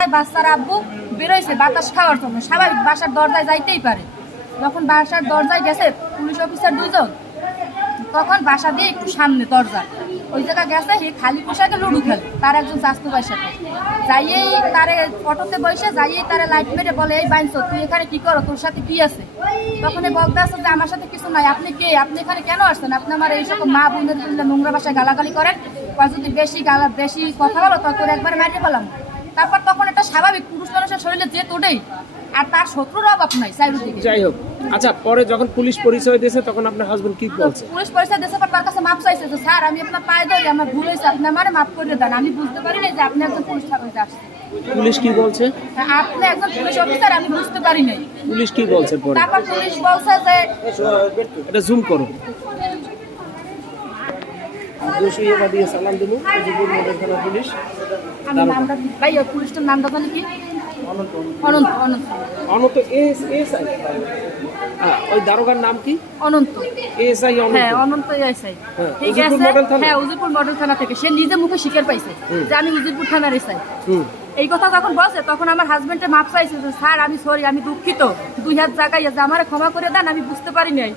বাচ্চার আব্বু বেরোইছে বাতাস খাওয়ার জন্য, স্বাভাবিক বাসার দরজায় যাইতেই পারে। যখন বাসার দরজায় গেছে পুলিশ অফিসার দুইজন, তখন বাসা দিয়ে একটু সামনে দরজা ওই জায়গা গেছে, হে খালি পোশাকে লুডু খেলে তার একজন চাস্তু ভাইয়ের সাথে। যাইয়েই তারে অটোতে বসে যাইয়েই তারে লাইট মেরে বলে, এই বাইনছো তুই এখানে কি করো, তোর সাথে কি আছে? তখন বলতে আসছে যে আমার সাথে কিছু নাই, আপনি কে, আপনি এখানে কেন আসছেন? আপনি আমার এইসব মা বোনের নোংরা বাসায় গালাগালি করেন, যদি বেশি কথা বলো তো তোর একবার মারিয়ে পেলাম। তারপর তখন একটা স্বাভাবিক পুরুষ মানুষের শরীরে যে তোড়েই, আর তার শত্রুর অভাব নাই চারিদিকে। যাই হোক, আচ্ছা পরে যখন পুলিশ পরিচয় দিয়েছে তখন আপনার হাজবেন্ড কি বলছে? পুলিশ পরিচয় দিয়েছে পর তার কাছে মাপ চাইছে যে স্যার আমি আপনার পায়ে ধরি, আমার ভুল হয়েছে, আপনি আমারে মাফ করে দেন, আমি বুঝতে পারি না যে আপনি একজন পুলিশ থাকতে আসছেন। পুলিশ কি বলছে? আপনি একজন পুলিশ অফিসার, আমি বুঝতে পারি নাই। পুলিশ কি বলছে পরে? তারপর পুলিশ বলছে যে এটা জুম করো। দিয়ে সালাম দিলু উজিপুর মডেল থানা পুলিশ। আমি নামটা ভাই ওই পুলিশটার নামটা জানি কি? অনন্ত। অনন্ত অনন্ত এসআই। হ্যাঁ, ওই দারোগার নাম কি? অনন্ত এসআই অনন্ত। হ্যাঁ, অনন্ত এসআই। ঠিক আছে, হ্যাঁ উজিপুর মডেল থানা থেকে সে নিজে মুখে স্বীকার পাইছে যে আমি উজিপুর থানার এসআই। এই কথা যখন বলছে তখন আমার হাজবেন্ডে মাপ চাইছে যে স্যার আমি সরি, আমি দুঃখিত, 2 হাত জায়গায় যে আমারে ক্ষমা করে দেন, আমি বুঝতে পারি নাই।